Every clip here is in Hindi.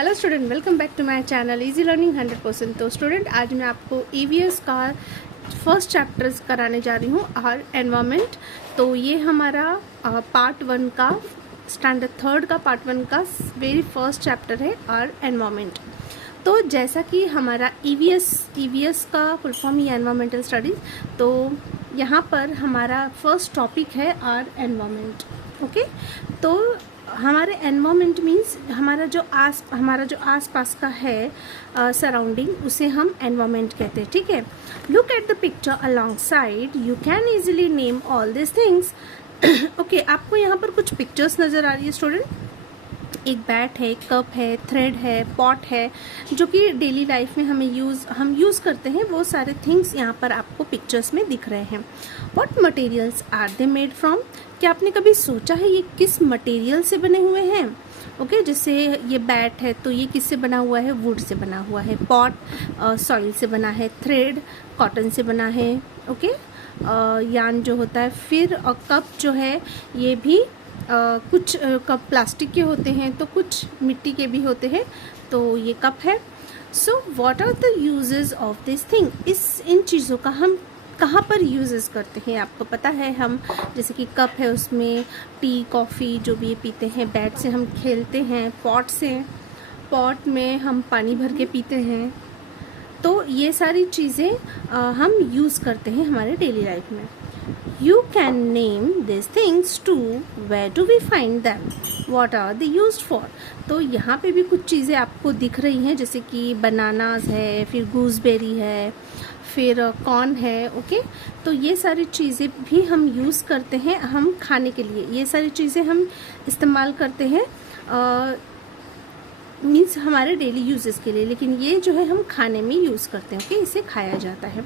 Hello student, welcome back to my channel easy learning 100%। तो स्टूडेंट, आज मैं आपको ईवीएस का फर्स्ट चैप्टर्स कराने जा रही हूँ, आर एनवायरनमेंट। तो ये हमारा पार्ट 1 का स्टैंडर्ड 3 का पार्ट 1 का वेरी फर्स्ट चैप्टर है, आर एनवायरनमेंट। तो जैसा कि हमारा ईवीएस का फुल फॉर्म ही एनवायरमेंटल स्टडीज़, तो यहाँ पर हमारा फर्स्ट टॉपिक है आर एनवायरनमेंट। ओके, तो हमारे एनवायरनमेंट मीन्स हमारा जो आस पास का है सराउंडिंग, उसे हम एनवायरनमेंट कहते हैं। ठीक है, look at the picture along side, you can easily name all this things. Okay, आपको यहाँ पर कुछ पिक्चर्स नज़र आ रही है स्टूडेंट। एक बैट है, कप है, थ्रेड है, पॉट है, जो कि डेली लाइफ में हम यूज़ करते हैं। वो सारे थिंग्स यहाँ पर आपको पिक्चर्स में दिख रहे हैं। What materials are they made from? क्या आपने कभी सोचा है ये किस मटेरियल से बने हुए हैं? ओके, जैसे ये बैट है तो ये किससे बना हुआ है? वुड से बना हुआ है। पॉट सॉइल से बना है। थ्रेड कॉटन से बना है। ओके, यान जो होता है। फिर कप जो है ये भी कुछ कप प्लास्टिक के होते हैं, तो कुछ मिट्टी के भी होते हैं। तो ये कप है। So what are the uses of this thing? इन चीज़ों का हम कहाँ पर यूजेस करते हैं? आपको पता है, हम जैसे कि कप है उसमें टी कॉफ़ी जो भी पीते हैं, बैट से हम खेलते हैं, पॉट में हम पानी भर के पीते हैं। तो ये सारी चीज़ें हम यूज़ करते हैं हमारे डेली लाइफ में। You can name these things too. Where do we find them? What are they used for? तो यहाँ पे भी कुछ चीज़ें आपको दिख रही हैं, जैसे कि बनानास है, फिर गूसबेरी है, फिर कॉर्न है। ओके, तो ये सारी चीज़ें भी हम यूज़ करते हैं हम खाने के लिए। ये सारी चीज़ें हम इस्तेमाल करते हैं मीन्स हमारे डेली यूजेस के लिए, लेकिन ये जो है हम खाने में यूज़ करते हैं। ओके, इसे खाया जाता है।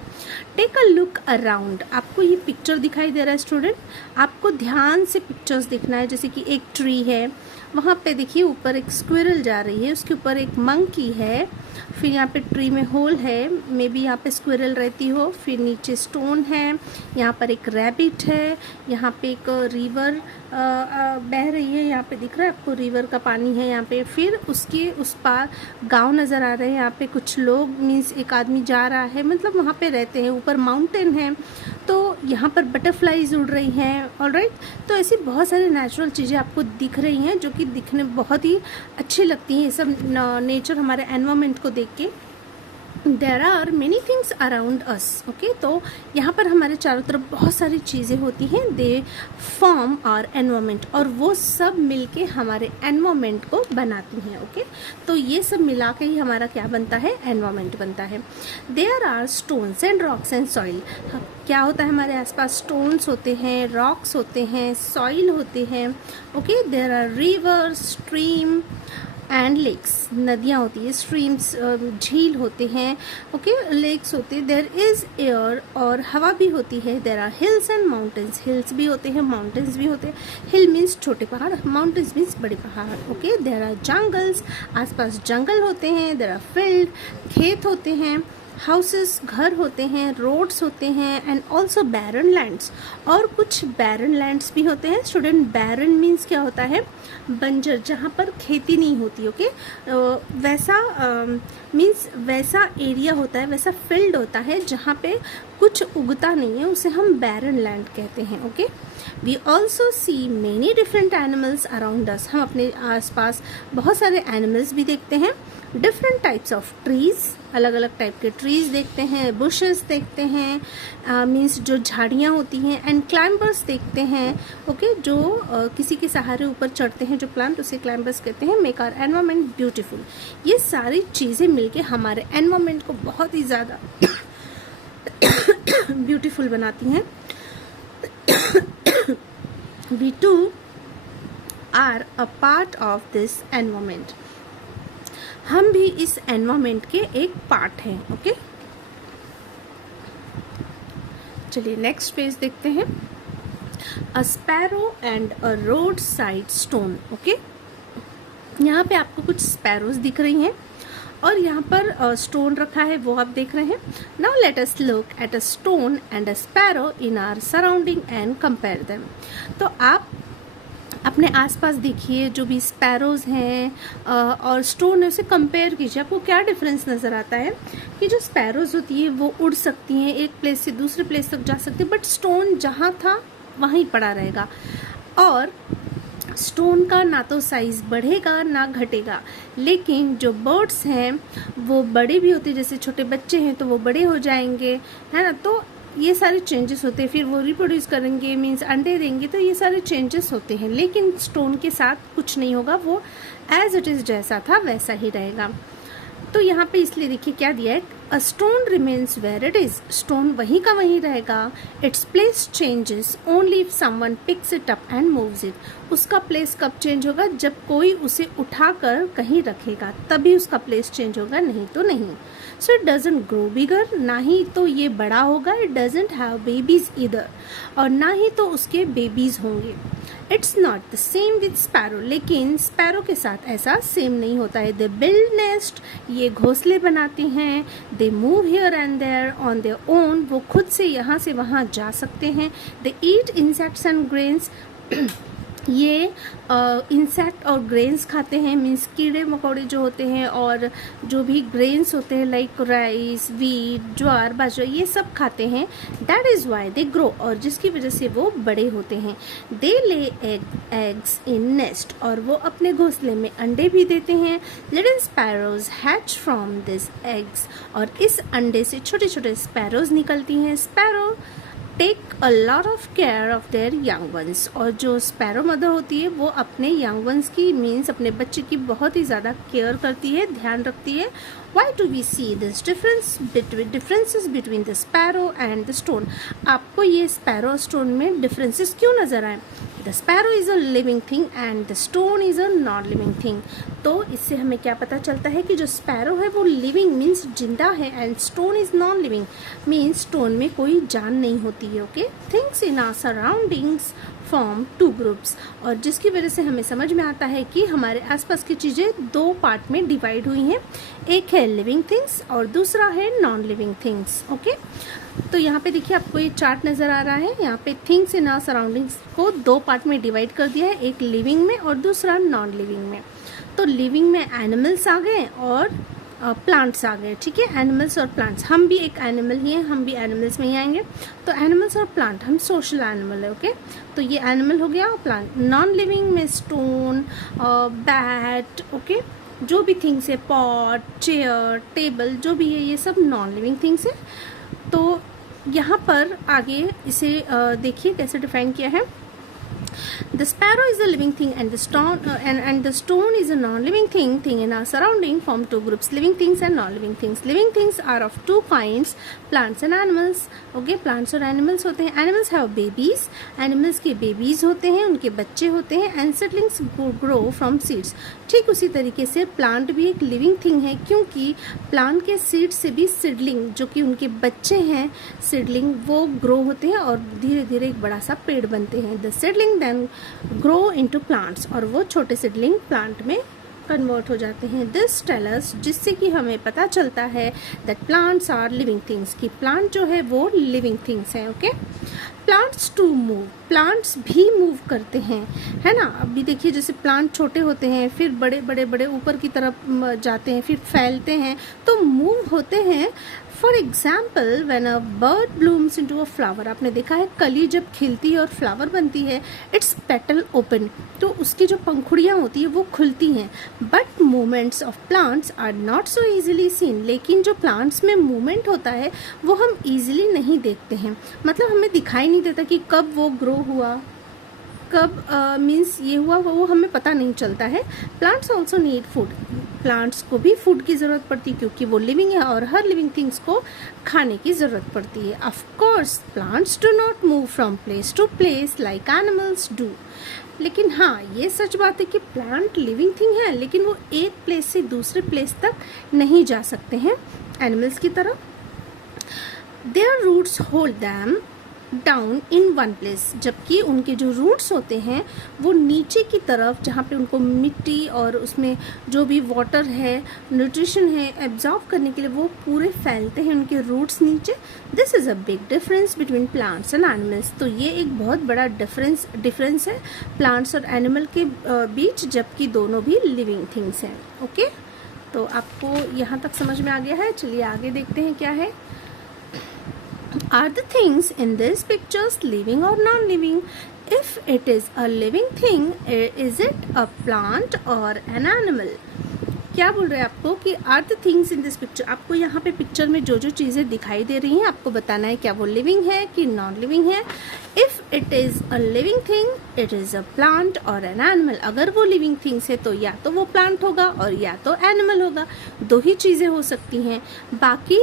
Take a look around. आपको ये पिक्चर दिखाई दे रहा है स्टूडेंट, आपको ध्यान से पिक्चर्स देखना है। जैसे कि एक ट्री है, वहाँ पे देखिए ऊपर एक स्क्विरल जा रही है, उसके ऊपर एक मंकी है, फिर यहाँ पे ट्री में होल है, मे बी यहाँ पे स्क्विरल रहती हो। फिर नीचे स्टोन है, यहाँ पर एक रैबिट है, यहाँ पे एक रिवर बह रही है, यहाँ पे दिख रहा है आपको रिवर का पानी है यहाँ पे। फिर उसके उस पार गांव नज़र आ रहे हैं, यहाँ पे कुछ लोग मीन्स एक आदमी जा रहा है, मतलब वहाँ पे रहते हैं। ऊपर माउंटेन है, तो यहाँ पर बटरफ्लाईज उड़ रही हैं। ऑलराइट, तो ऐसी बहुत सारी नेचुरल चीज़ें आपको दिख रही हैं जो कि दिखने बहुत ही अच्छी लगती हैं। ये सब नेचर हमारे एनवायरनमेंट को देख के। There are many things around us. Okay, तो यहाँ पर हमारे चारों तरफ बहुत सारी चीज़ें होती हैं। दे फॉर्म आवर एनवायरनमेंट, और वो सब मिलके हमारे एनवायरनमेंट को बनाती हैं। ओके, तो ये सब मिला के ही हमारा क्या बनता है? एनवायरनमेंट बनता है। There are stones and rocks and soil. क्या होता है हमारे आसपास? स्टोन्स होते हैं, रॉक्स होते हैं, सॉइल होते हैं। Okay, there are rivers, stream and lakes. नदियाँ होती है, स्ट्रीम्स झील होते हैं। ओके, लेक्स होते हैं। देयर इज़ एयर, और हवा भी होती है। There are hills and mountains. Hills भी होते हैं, माउंटेन्स भी होते हैं। हिल मीन्स छोटे पहाड़, माउंटेन्स मीन्स बड़े पहाड़। Okay, there are jungles. आसपास जंगल होते हैं। देयर आर फील्ड, खेत होते हैं। हाउसेस, घर होते हैं। रोड्स होते हैं। एंड ऑल्सो बैरन लैंड्स, और कुछ बैरन लैंड्स भी होते हैं। स्टूडेंट, बैरन मीन्स क्या होता है? बंजर, जहाँ पर खेती नहीं होती। ओके, वैसा मीन्स वैसा एरिया होता है, वैसा फील्ड होता है जहाँ पे कुछ उगता नहीं है, उसे हम बैरन लैंड कहते हैं। Okay, we also see many different animals around us. हम अपने आसपास बहुत सारे एनिमल्स भी देखते हैं। डिफरेंट टाइप्स ऑफ ट्रीज, अलग अलग टाइप के ट्रीज देखते हैं। बुशेस देखते हैं, मीन्स जो झाड़ियाँ होती हैं। एंड क्लाइंबर्स देखते हैं। ओके, जो किसी के सहारे ऊपर चढ़ते हैं, जो प्लांट, उसे क्लाइंबर्स कहते हैं। Make our environment beautiful. ये सारी चीज़ें मिलके हमारे एनवायरनमेंट को बहुत ही ज़्यादा ब्यूटीफुल बनाती हैं। We too are a part of this environment. हम भी इस एनवायरनमेंट के एक पार्ट हैं। ओके, चलिए नेक्स्ट पेज देखते हैं। अ sparrow and a road side stone. Okay, यहाँ पे आपको कुछ स्पैरोज दिख रही हैं, और यहाँ पर स्टोन रखा है, वो आप देख रहे हैं। Now let us look at a stone and a sparrow in our surrounding and compare them. तो आप अपने आसपास देखिए जो भी स्पैरोज़ हैं और स्टोन है उसे कंपेयर कीजिए, आपको क्या डिफरेंस नज़र आता है कि जो स्पैरोज़ होती है वो उड़ सकती हैं, एक प्लेस से दूसरे प्लेस तक जा सकती है, बट स्टोन जहाँ था वहीं पड़ा रहेगा। और स्टोन का ना तो साइज़ बढ़ेगा ना घटेगा, लेकिन जो बर्ड्स हैं वो बड़े भी होते हैं, जैसे छोटे बच्चे हैं तो वो बड़े हो जाएंगे, है ना। तो ये सारे चेंजेस होते हैं, फिर वो रिप्रोड्यूस करेंगे, मीन्स अंडे देंगे, तो ये सारे चेंजेस होते हैं। लेकिन स्टोन के साथ कुछ नहीं होगा, वो एज इट इज़ जैसा था वैसा ही रहेगा। तो यहाँ पे इसलिए देखिए क्या दिया है, a stone remains where it is, stone वहीं का वहीं रहेगा। Its place changes only if someone picks it up and moves it, उसका प्लेस कब चेंज होगा, जब कोई उसे उठाकर कहीं रखेगा, तभी उसका प्लेस चेंज होगा, नहीं तो नहीं। सो इट डजंट ग्रो बिगर, ना ही तो ये बड़ा होगा, इट डजंट हैव बेबीज इधर, और ना ही तो उसके बेबीज होंगे। It's not the same with sparrow, लेकिन स्पैरो के साथ ऐसा सेम नहीं होता है। दे बिल्ड नेस्ट, ये घोंसले बनाती हैं। They move here and there on their own, वो खुद से यहाँ से वहाँ जा सकते हैं। They eat insects and grains, ये इंसेक्ट और ग्रेन्स खाते हैं, मीन्स कीड़े मकोड़े जो होते हैं, और जो भी ग्रेन्स होते हैं लाइक राइस, वीट, ज्वार, बाजरा, ये सब खाते हैं। That is why they grow, और जिसकी वजह से वो बड़े होते हैं। दे ले एग्स इन नेस्ट, और वो अपने घोंसले में अंडे भी देते हैं। Little sparrows hatch from this eggs, और इस अंडे से छोटे छोटे स्पैरोज निकलती हैं। Sparrow take a lot of care of their young ones, और जो स्पैरो मदर होती है वो अपने यंग वंस की, मीन्स अपने बच्चे की बहुत ही ज़्यादा केयर करती है, ध्यान रखती है। Why do we see this differences between the sparrow and the stone, आपको ये स्पैरो और स्टोन में डिफरेंसेस क्यों नज़र आए? The sparrow is a living thing and the stone is a non living thing. तो इससे हमें क्या पता चलता है कि जो स्पैरो है वो लिविंग मीन्स जिंदा है, and stone is non living means stone में कोई जान नहीं होती है। Okay, things in our surroundings form two groups, और जिसकी वजह से हमें समझ में आता है कि हमारे आसपास की चीज़ें दो पार्ट में डिवाइड हुई हैं, एक है लिविंग थिंग्स और दूसरा है नॉन लिविंग थिंग्स। ओके, तो यहाँ पे देखिए आपको ये चार्ट नज़र आ रहा है, यहाँ पे थिंग्स इन आवर सराउंडिंग्स को दो पार्ट में डिवाइड कर दिया है, एक लिविंग में और दूसरा नॉन लिविंग में। तो लिविंग में एनिमल्स आ गए और प्लांट्स आ गए, ठीक है, एनिमल्स और प्लांट्स। हम भी एक एनिमल ही हैं, हम भी एनिमल्स में ही आएंगे। तो एनिमल्स और प्लांट, हम सोशल एनिमल है। ओके, तो ये एनिमल हो गया और प्लांट। नॉन लिविंग में स्टोन, बैट, ओके, जो भी थिंग्स है, पॉट, चेयर, टेबल, जो भी है, ये सब नॉन लिविंग थिंग्स है। तो यहाँ पर आगे इसे देखिए कैसे डिफाइन किया है। The sparrow is a living thing and the stone is a non-living thing in our surrounding form two groups, living things and non-living things. Living things are of two kinds, plants and animals. Okay, plants और animals होते हैं. Animals have babies, animals के babies होते हैं, उनके बच्चे होते हैं, and seedlings grow from seeds. ठीक उसी तरीके से प्लांट भी एक लिविंग थिंग है, क्योंकि प्लांट के सीड से भी सीडलिंग जो कि उनके बच्चे हैं, सीडलिंग वो ग्रो होते हैं और धीरे धीरे एक बड़ा सा पेड़ बनते हैं. The seedling then grow into plants, और वो छोटे सीडलिंग प्लांट में कन्वर्ट हो जाते हैं. दिस टेल अस, जिससे कि हमें पता चलता है that plants are living things, कि प्लांट जो है वो लिविंग थिंग्स हैं. Okay, plants too move, plants भी मूव करते हैं, है ना. अभी देखिए जैसे प्लांट छोटे होते हैं, फिर बड़े बड़े बड़े ऊपर की तरफ जाते हैं, फिर फैलते हैं, तो मूव होते हैं. For example when a bird blooms into a flower, आपने देखा है कली जब खिलती है और फ्लावर बनती है, इट्स पेटल ओपन, तो उसकी जो पंखुड़ियाँ होती है वो खुलती हैं. But movements of plants are not so easily seen, लेकिन जो प्लांट्स में मूवमेंट होता है वो हम ईजिली नहीं देखते हैं. मतलब हमें दिखाई नहीं देता कि कब वो ग्रो हुआ, कब मीन्स ये हुआ, वो हमें पता नहीं चलता है. Plants also need food, plants को भी फूड की ज़रूरत पड़ती है, क्योंकि वो लिविंग है और हर लिविंग थिंग्स को खाने की ज़रूरत पड़ती है. Of course plants do not move from place to place like animals do, लेकिन हाँ ये सच बात है कि प्लांट लिविंग थिंग है, लेकिन वो एक प्लेस से दूसरे प्लेस तक नहीं जा सकते हैं एनिमल्स की तरह. Their roots hold them down in one place, जबकि उनके जो रूट्स होते हैं वो नीचे की तरफ, जहाँ पे उनको मिट्टी और उसमें जो भी वाटर है, न्यूट्रिशन है, एब्जॉर्ब करने के लिए वो पूरे फैलते हैं उनके रूट्स नीचे। This is a big difference between plants and animals. तो ये एक बहुत बड़ा डिफरेंस है प्लांट्स और एनिमल के बीच, जबकि दोनों भी लिविंग थिंग्स हैं। ओके, तो आपको यहाँ तक समझ में आ गया है। चलिए आगे देखते हैं क्या है। Are the things in these pictures living or non-living? If it is a living thing, is it a plant or an animal? क्या बोल रहे हैं आपको कि are the things in this picture, आपको यहाँ पे पिक्चर में जो जो चीज़ें दिखाई दे रही हैं आपको बताना है क्या वो लिविंग है कि नॉन लिविंग है। If it is a living thing, it is a plant और एन एनिमल। अगर वो लिविंग थिंग्स है तो या तो वो प्लांट होगा और या तो एनिमल होगा, दो ही चीज़ें हो सकती हैं। बाकी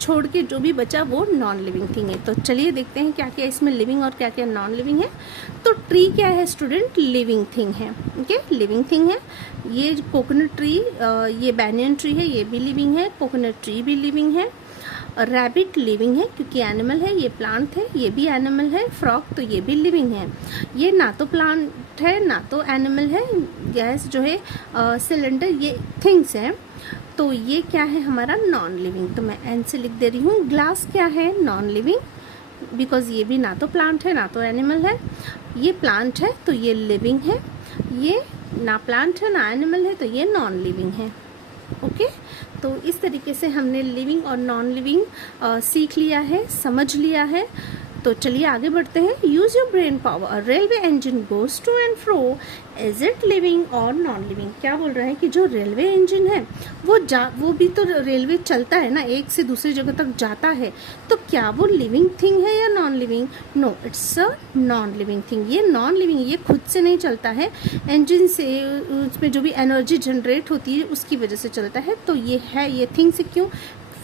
छोड़ के जो भी बचा वो नॉन लिविंग थिंग है। तो चलिए देखते हैं क्या क्या इसमें लिविंग और क्या क्या नॉन लिविंग है। तो ट्री क्या है स्टूडेंट? लिविंग थिंग है। ओके, लिविंग थिंग है। ये कोकोनट ट्री, ये बैनियन ट्री है, ये भी लिविंग है। कोकोनट ट्री भी लिविंग है। रैबिट लिविंग है क्योंकि एनिमल है। ये प्लांट है, ये भी एनिमल है। फ्रॉग तो ये भी लिविंग है। ये ना तो प्लांट है ना तो एनिमल है। गैस जो है सिलेंडर, ये थिंग्स हैं। तो ये क्या है हमारा? Non living. तो मैं एन से लिख दे रही हूँ। ग्लास क्या है? नॉन लिविंग, बिकॉज ये भी ना तो प्लांट है ना तो एनिमल है। ये प्लांट है तो ये लिविंग है। ये ना प्लांट है ना एनिमल है तो ये नॉन लिविंग है। ओके, तो इस तरीके से हमने लिविंग और नॉन लिविंग सीख लिया है, समझ लिया है। तो चलिए आगे बढ़ते हैं। Use your brain power, railway engine goes to and fro, is it living or non living? क्या बोल रहा है कि जो रेलवे इंजन है वो भी तो रेलवे चलता है ना, एक से दूसरी जगह तक जाता है। तो क्या वो लिविंग थिंग है या non living? No, it's a non living thing. ये नॉन लिविंग, ये खुद से नहीं चलता है, इंजन से उसमें जो भी एनर्जी जनरेट होती है उसकी वजह से चलता है। तो ये है, ये थिंग से क्यों?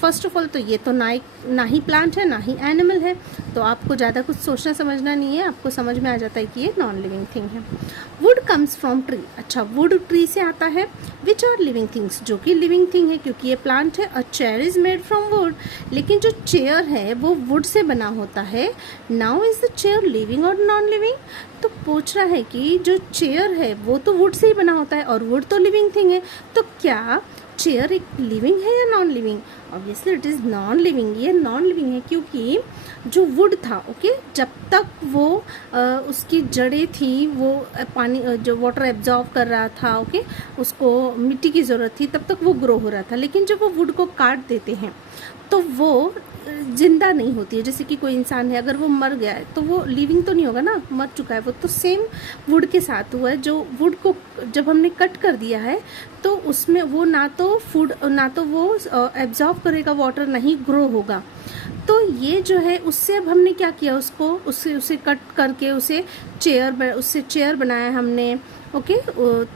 फर्स्ट ऑफ ऑल तो ये तो ना ही प्लांट है ना ही एनिमल है, तो आपको ज़्यादा कुछ सोचना समझना नहीं है, आपको समझ में आ जाता है कि ये नॉन लिविंग थिंग है। वुड कम्स फ्रॉम ट्री, अच्छा वुड ट्री से आता है। विच आर लिविंग थिंग्स, जो कि लिविंग थिंग है क्योंकि ये प्लांट है। A chair is made from wood, लेकिन जो चेयर है वो वुड से बना होता है। Now is the chair living or non living? तो पूछ रहा है कि जो चेयर है वो तो वुड से ही बना होता है और वुड तो लिविंग थिंग है, तो क्या चेयर एक लिविंग है या non living? Obviously it is non living. ये नॉन लिविंग है क्योंकि जो वुड था, ओके, जब तक वो उसकी जड़ें थी, वो पानी जो वाटर एब्जॉर्ब कर रहा था, ओके, उसको मिट्टी की ज़रूरत थी, तब तक वो ग्रो हो रहा था। लेकिन जब वो वुड को काट देते हैं तो वो जिंदा नहीं होती है। जैसे कि कोई इंसान है, अगर वो मर गया है तो वो लिविंग तो नहीं होगा ना, मर चुका है वो। तो सेम वुड के साथ हुआ है। जो वुड को जब हमने कट कर दिया है तो उसमें वो ना तो वो एब्जॉर्ब करेगा वाटर, नहीं ग्रो होगा। तो ये जो है उससे अब हमने क्या किया, उसे कट करके उससे चेयर बनाया हमने। ओके,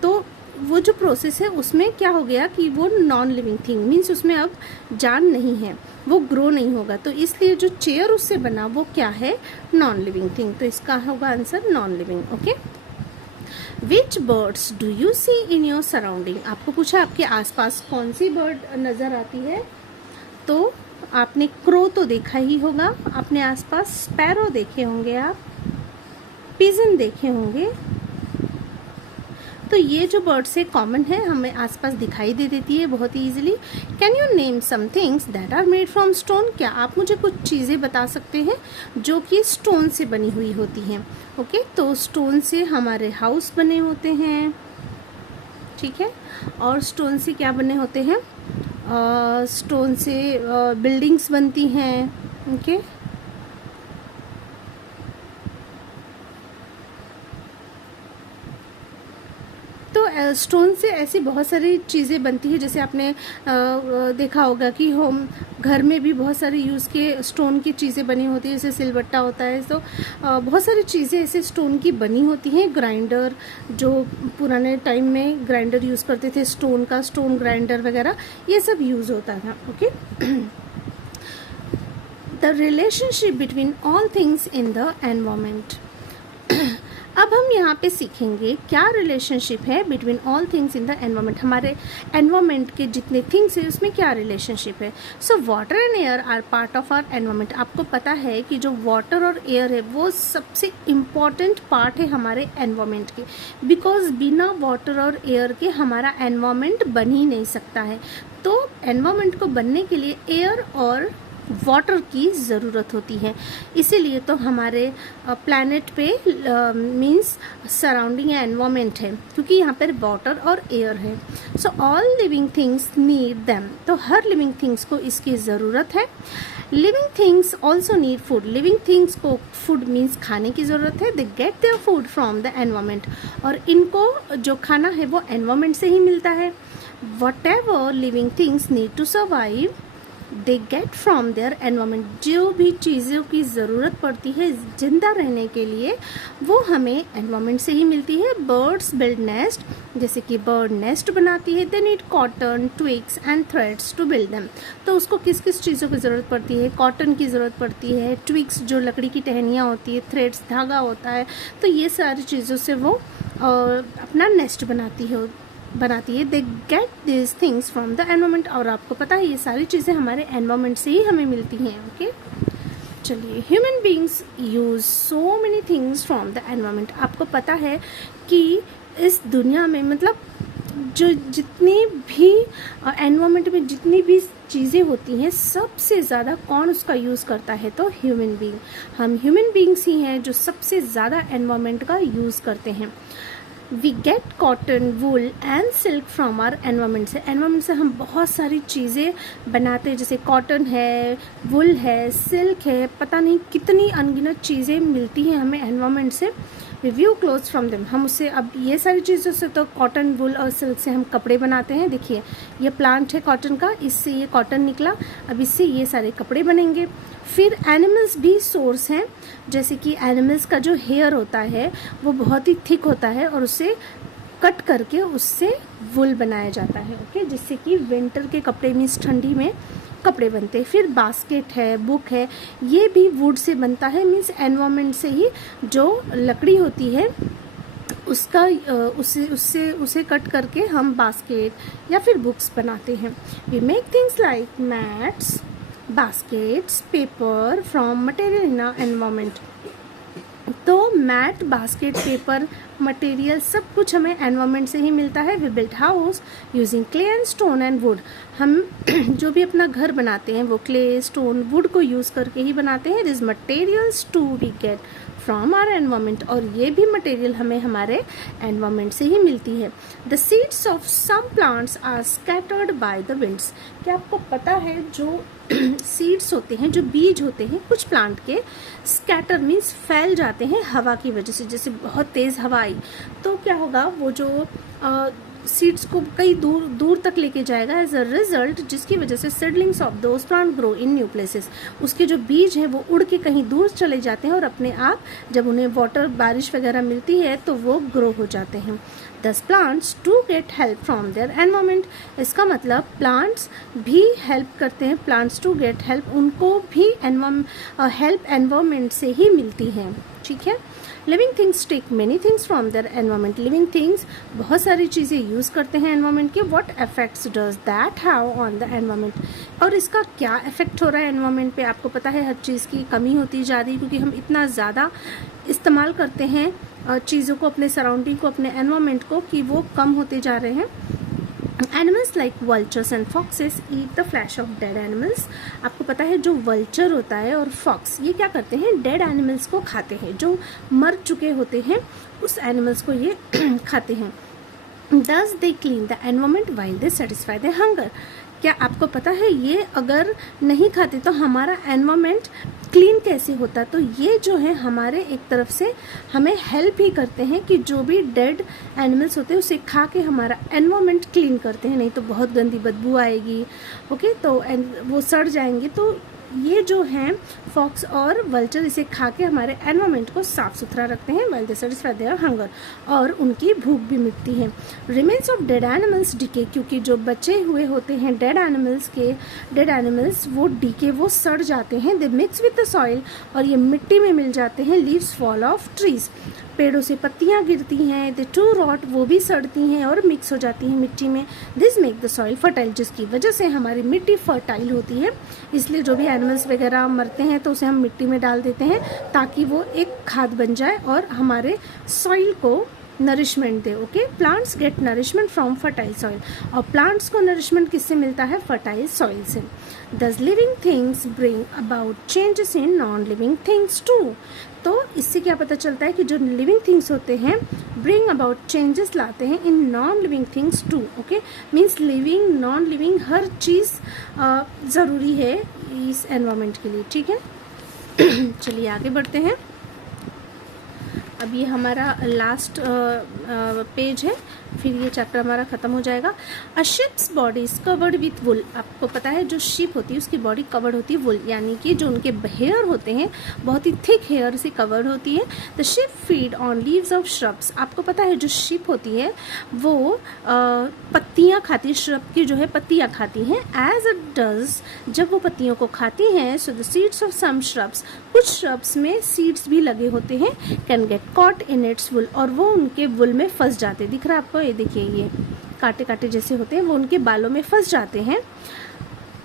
तो वो जो प्रोसेस है उसमें क्या हो गया कि वो नॉन लिविंग थिंग मीन्स उसमें अब जान नहीं है, वो ग्रो नहीं होगा। तो इसलिए जो चेयर उससे बना वो क्या है? Non living thing. तो इसका होगा answer non living. Okay, which birds do you see in your surrounding? आपको पूछा आपके आसपास कौन सी बर्ड नज़र आती है? तो आपने क्रो तो देखा ही होगा अपने आसपास, स्पैरो देखे होंगे आप, पिजन देखे होंगे। तो ये जो बर्ड्स है कॉमन है, हमें आसपास दिखाई दे देती है बहुत ही easily. Can you name some things that are made from stone? क्या आप मुझे कुछ चीज़ें बता सकते हैं जो कि स्टोन से बनी हुई होती हैं? ओके, तो स्टोन से हमारे हाउस बने होते हैं, ठीक है। और स्टोन से क्या बने होते हैं? स्टोन से बिल्डिंग्स बनती हैं। ओके, स्टोन से ऐसी बहुत सारी चीज़ें बनती है। जैसे आपने देखा होगा कि होम घर में भी बहुत सारी यूज़ के स्टोन की चीज़ें बनी होती है, जैसे सिलबट्टा होता है। तो बहुत सारी चीज़ें ऐसे स्टोन की बनी होती हैं। ग्राइंडर, जो पुराने टाइम में ग्राइंडर यूज़ करते थे स्टोन का, स्टोन ग्राइंडर वगैरह, ये सब यूज़ होता था। Okay, the relationship between all things in the environment. अब हम यहाँ पे सीखेंगे क्या रिलेशनशिप है between all things in the environment, हमारे एनवायरमेंट के जितने थिंग्स है उसमें क्या रिलेशनशिप है। So water and air are part of our environment. आपको पता है कि जो वाटर और एयर है वो सबसे इम्पॉर्टेंट पार्ट है हमारे एनवायरमेंट के, बिकॉज बिना वाटर और एयर के हमारा एनवायरमेंट बन ही नहीं सकता है। तो एनवायरमेंट को बनने के लिए एयर और वाटर की ज़रूरत होती है, इसीलिए तो हमारे प्लैनेट पे मींस सराउंडिंग एनवायरमेंट है, क्योंकि यहाँ पर वाटर और एयर है। So all living things need them, तो हर लिविंग थिंग्स को इसकी ज़रूरत है। Living things also need food, living things को फूड मीन्स खाने की ज़रूरत है। They get their food from the environment, और इनको जो खाना है वो एनवायरमेंट से ही मिलता है। Whatever living things need to survive they get from their environment, जो भी चीज़ों की ज़रूरत पड़ती है जिंदा रहने के लिए वो हमें एनवायरमेंट से ही मिलती है। बर्ड्स बिल्ड नेस्ट, जैसे कि बर्ड नेस्ट बनाती है। They need cotton, twigs and threads to build them, तो उसको किस किस चीज़ों की ज़रूरत पड़ती है, कॉटन की ज़रूरत पड़ती है, ट्विग्स जो लकड़ी की टहनियाँ होती है, थ्रेड्स धागा होता है, तो ये सारी चीज़ों से वो अपना नेस्ट बनाती है। They get this things from the environment, और आपको पता है ये सारी चीज़ें हमारे एनवायरमेंट से ही हमें मिलती हैं। ओके, चलिए, human beings use so many things from the environment. आपको पता है कि इस दुनिया में मतलब जो जितनी भी एनवायरमेंट में जितनी भी चीज़ें होती हैं सबसे ज़्यादा कौन उसका यूज़ करता है, तो ह्यूमन बींग। हम ह्यूमन बींग्स ही हैं जो सबसे ज़्यादा एनवायरमेंट का यूज़ करते हैं। We get cotton, wool and silk from our environment से, एनवायरमेंट से हम बहुत सारी चीज़ें बनाते हैं, जैसे कॉटन है, वुल है, सिल्क है, पता नहीं कितनी अनगिनत चीज़ें मिलती हैं हमें एनवायरमेंट से। रिव्यू क्लोथ्स फ्रॉम देम, हम उससे अब ये सारी चीज़ों से तो कॉटन, वुल और सिल्क से हम कपड़े बनाते हैं। देखिए ये प्लांट है कॉटन का, इससे ये कॉटन निकला, अब इससे ये सारे कपड़े बनेंगे। फिर एनिमल्स भी सोर्स हैं, जैसे कि एनिमल्स का जो हेयर होता है वो बहुत ही थिक होता है और उसे कट करके उससे वुल बनाया जाता है। ओके, जिससे कि विंटर के कपड़े मीन्स ठंडी में कपड़े बनते हैं। फिर बास्केट है, बुक है, ये भी वुड से बनता है, मीन्स एनवायरनमेंट से ही जो लकड़ी होती है उसका उसे कट करके हम बास्केट या फिर बुक्स बनाते हैं। We make things like mats, baskets, paper from material in environment. तो मैट, बास्केट, पेपर, मटेरियल सब कुछ हमें एनवायरनमेंट से ही मिलता है। We build house using clay and stone and wood, हम जो भी अपना घर बनाते हैं वो क्ले, स्टोन, वुड को यूज़ करके ही बनाते हैं। This materials too we get from our environment, और ये भी मटेरियल हमें हमारे एनवायरनमेंट से ही मिलती है। The seeds of some plants are scattered by the winds, क्या आपको पता है जो सीड्स होते हैं, जो बीज होते हैं कुछ प्लांट के, स्कैटर मीन्स फैल जाते हैं हवा की वजह से। जैसे बहुत तेज़ हवा आई तो क्या होगा, वो जो सीड्स को कई दूर दूर तक लेके जाएगा एज अ रिजल्ट, जिसकी वजह से seedlings of those plant grow in new places, उसके जो बीज हैं वो उड़ के कहीं दूर चले जाते हैं और अपने आप जब उन्हें वाटर, बारिश वगैरह मिलती है तो वो ग्रो हो जाते हैं। Thus plants too get help from their environment, इसका मतलब प्लांट्स भी हेल्प करते हैं, प्लांट्स टू गेट हेल्प, उनको भी हेल्प एनवायरनमेंट से ही मिलती है। ठीक है, living things take many things from their environment, living things बहुत सारी चीज़ें यूज़ करते हैं एनवायरनमेंट के। What effects does that have on the environment, और इसका क्या इफेक्ट हो रहा है एनवायरनमेंट पे। आपको पता है हर चीज़ की कमी होती जा रही है, क्योंकि हम इतना ज़्यादा इस्तेमाल करते हैं चीज़ों को, अपने सराउंडिंग को, अपने एनवायरनमेंट को, कि वो कम होते जा रहे हैं। Animals like vultures and foxes eat the flash of dead animals, आपको पता है जो वल्चर होता है और फॉक्स, ये क्या करते हैं, डेड एनिमल्स को खाते हैं, जो मर चुके होते हैं उस एनिमल्स को ये खाते हैं। Thus they clean the environment while they satisfy their hunger, क्या आपको पता है ये अगर नहीं खाते तो हमारा एनवायरनमेंट क्लीन कैसे होता। तो ये जो है हमारे एक तरफ से हमें हेल्प ही करते हैं कि जो भी डेड एनिमल्स होते हैं उसे खा के हमारा एनवायरनमेंट क्लीन करते हैं, नहीं तो बहुत गंदी बदबू आएगी। ओके, तो वो सड़ जाएंगे। तो ये जो हैं फॉक्स और वल्चर इसे खा के हमारे एनवायरनमेंट को साफ सुथरा रखते हैं, while they satisfy their hunger, और उनकी भूख भी मिटती है। Remains of dead animals decay, क्योंकि जो बचे हुए होते हैं डेड एनिमल्स वो डिके, वो सड़ जाते हैं। दे मिक्स विद द सॉइल, और ये मिट्टी में मिल जाते हैं। लीव्स फॉल ऑफ ट्रीज, पेड़ों से पत्तियाँ गिरती हैं, द टू रॉट, वो भी सड़ती हैं और मिक्स हो जाती हैं मिट्टी में। This make the soil fertile, जिसकी वजह से हमारी मिट्टी फर्टाइल होती है। इसलिए जो भी एनिमल्स वगैरह मरते हैं तो उसे हम मिट्टी में डाल देते हैं ताकि वो एक खाद बन जाए और हमारे सॉइल को नरिशमेंट दे। Okay, plants get nourishment from fertile soil, और प्लांट्स को नरिशमेंट किससे मिलता है? फर्टाइल सॉइल से। Does living things bring about changes in non-living things too? तो इससे क्या पता चलता है कि जो लिविंग थिंग्स होते हैं ब्रिंग अबाउट चेंजेस लाते हैं in non living things too. Okay, means living non living हर चीज़ ज़रूरी है इस एनवायरनमेंट के लिए। ठीक है, चलिए आगे बढ़ते हैं। अब ये हमारा लास्ट पेज है, फिर ये चैप्टर हमारा ख़त्म हो जाएगा। A sheep's body is covered with wool. आपको पता है जो शिप होती है उसकी बॉडी कवर्ड होती है वुल, यानी कि जो उनके हेयर होते हैं बहुत ही थिक हेयर से कवर्ड होती है। The ship feed on leaves of shrubs. आपको पता है जो शिप होती है वो पत्तियाँ खाती है, श्रब की जो है पत्तियाँ खाती हैं। एज इट डज, जब वो पत्तियों को खाती हैं, so the seeds of some shrubs, कुछ श्रब्स में सीड्स भी लगे होते हैं, can get caught in its wool, और वो उनके वुल में फंस जाते। दिख रहा है आपको? ये देखिए, ये कांटे कांटे जैसे होते हैं, वो उनके बालों में फंस जाते हैं।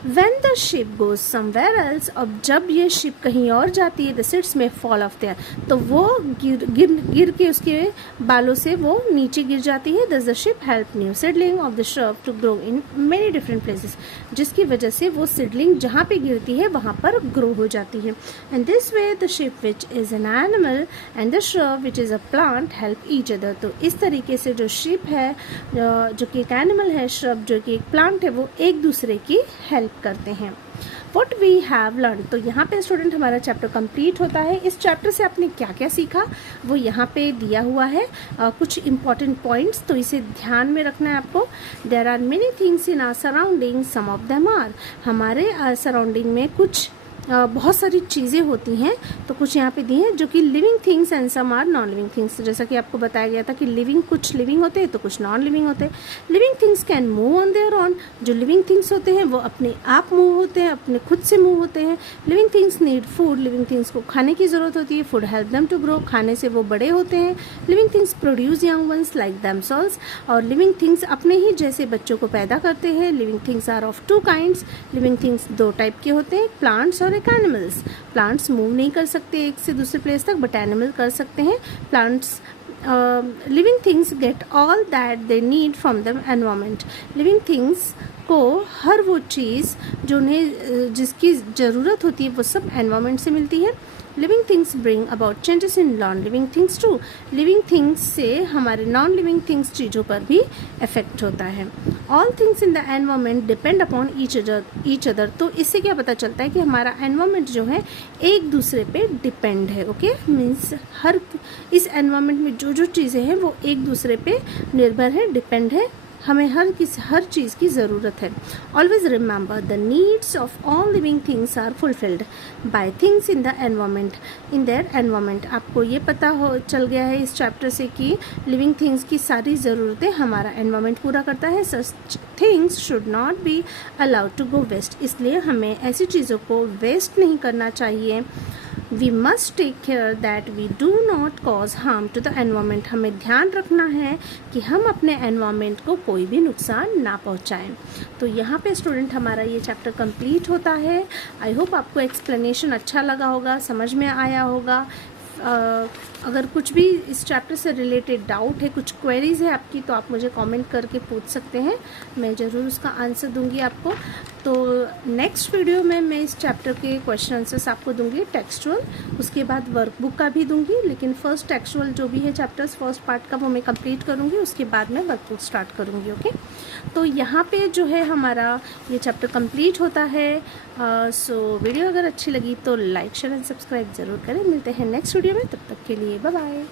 When the ship goes somewhere else, अब जब ये शिप कहीं और जाती है, the seeds may fall off there, तो वो गिर के उसके बालों से वो नीचे गिर जाती है। Does the ship help new seedling of the shrub to grow in many different places, जिसकी वजह से वो सीडलिंग जहाँ पे गिरती है वहाँ पर ग्रो हो जाती है। And this way the ship which is an animal and the shrub which is a plant help each other। तो इस तरीके से जो शिप है जो कि एक एनिमल है, श्रब जो कि एक प्लांट है, वो एक दूसरे की हेल्प करते हैं। What we have learned, तो यहाँ पे स्टूडेंट हमारा चैप्टर कंप्लीट होता है। इस चैप्टर से आपने क्या क्या सीखा वो यहाँ पे दिया हुआ है, कुछ इंपॉर्टेंट पॉइंट्स, तो इसे ध्यान में रखना है आपको। There are many things in our surrounding, some of them are, हमारे सराउंडिंग में कुछ बहुत सारी चीज़ें होती हैं, तो कुछ यहाँ पे दी हैं जो कि living things and some are non living things. जैसा कि आपको बताया गया था कि लिविंग, कुछ लिविंग होते हैं तो कुछ नॉन लिविंग होते हैं। Living things can move on their on, जो लिविंग थिंग्स होते हैं वो अपने आप मूव होते हैं, अपने खुद से मूव होते हैं। Living things need food, living things को खाने की ज़रूरत होती है। Food help them to grow, खाने से वो बड़े होते हैं। Living things produce young ones like themselves, और लिविंग थिंग्स अपने ही जैसे बच्चों को पैदा करते हैं। Living things are of two kinds, living things दो टाइप के होते हैं, प्लांट्स और एक एनिमल्स। प्लांट्स मूव नहीं कर सकते एक से दूसरे प्लेस तक, बट एनिमल कर सकते हैं। Plants living things get all that they need from the environment. Living things को हर वो चीज़ जो उन्हें जिसकी ज़रूरत होती है वो सब एनवायरनमेंट से मिलती है। Living things bring about changes in non living things too, living things से हमारे नॉन लिविंग थिंग्स चीज़ों पर भी इफेक्ट होता है। All things in the environment depend upon each other, तो इससे क्या पता चलता है कि हमारा एनवायरनमेंट जो है एक दूसरे पे डिपेंड है। ओके, मीन्स हर इस एनवायरनमेंट में जो जो चीज़ें हैं वो एक दूसरे पे निर्भर है, डिपेंड है, हमें हर चीज़ की ज़रूरत है। Always remember the needs of all living things are fulfilled by things in the environment, in their environment. आपको ये पता हो चल गया है इस चैप्टर से कि लिविंग थिंग्स की सारी ज़रूरतें हमारा एनवायरनमेंट पूरा करता है। Such things should not be allowed to go waste, इसलिए हमें ऐसी चीज़ों को वेस्ट नहीं करना चाहिए। We must take care that we do not cause harm to the environment, हमें ध्यान रखना है कि हम अपने एनवायरनमेंट को कोई भी नुकसान ना पहुंचाएं। तो यहाँ पे स्टूडेंट हमारा ये चैप्टर कंप्लीट होता है। आई होप आपको एक्सप्लेनेशन अच्छा लगा होगा, समझ में आया होगा। अगर कुछ भी इस चैप्टर से रिलेटेड डाउट है, कुछ क्वेरीज है आपकी, तो आप मुझे कमेंट करके पूछ सकते हैं, मैं ज़रूर उसका आंसर दूंगी आपको। तो नेक्स्ट वीडियो में मैं इस चैप्टर के क्वेश्चन आंसर्स आपको दूंगी टेक्सचुअल, उसके बाद वर्कबुक का भी दूंगी, लेकिन फर्स्ट टेक्सचुअल जो भी है चैप्टर्स फर्स्ट पार्ट का वो मैं कंप्लीट करूंगी, उसके बाद मैं वर्कबुक स्टार्ट करूंगी। ओके, तो यहाँ पे जो है हमारा ये चैप्टर कंप्लीट होता है। सो वीडियो अगर अच्छी लगी तो लाइक शेयर एंड सब्सक्राइब ज़रूर करें। मिलते हैं नेक्स्ट वीडियो में, तब तक के लिए बाय बाय।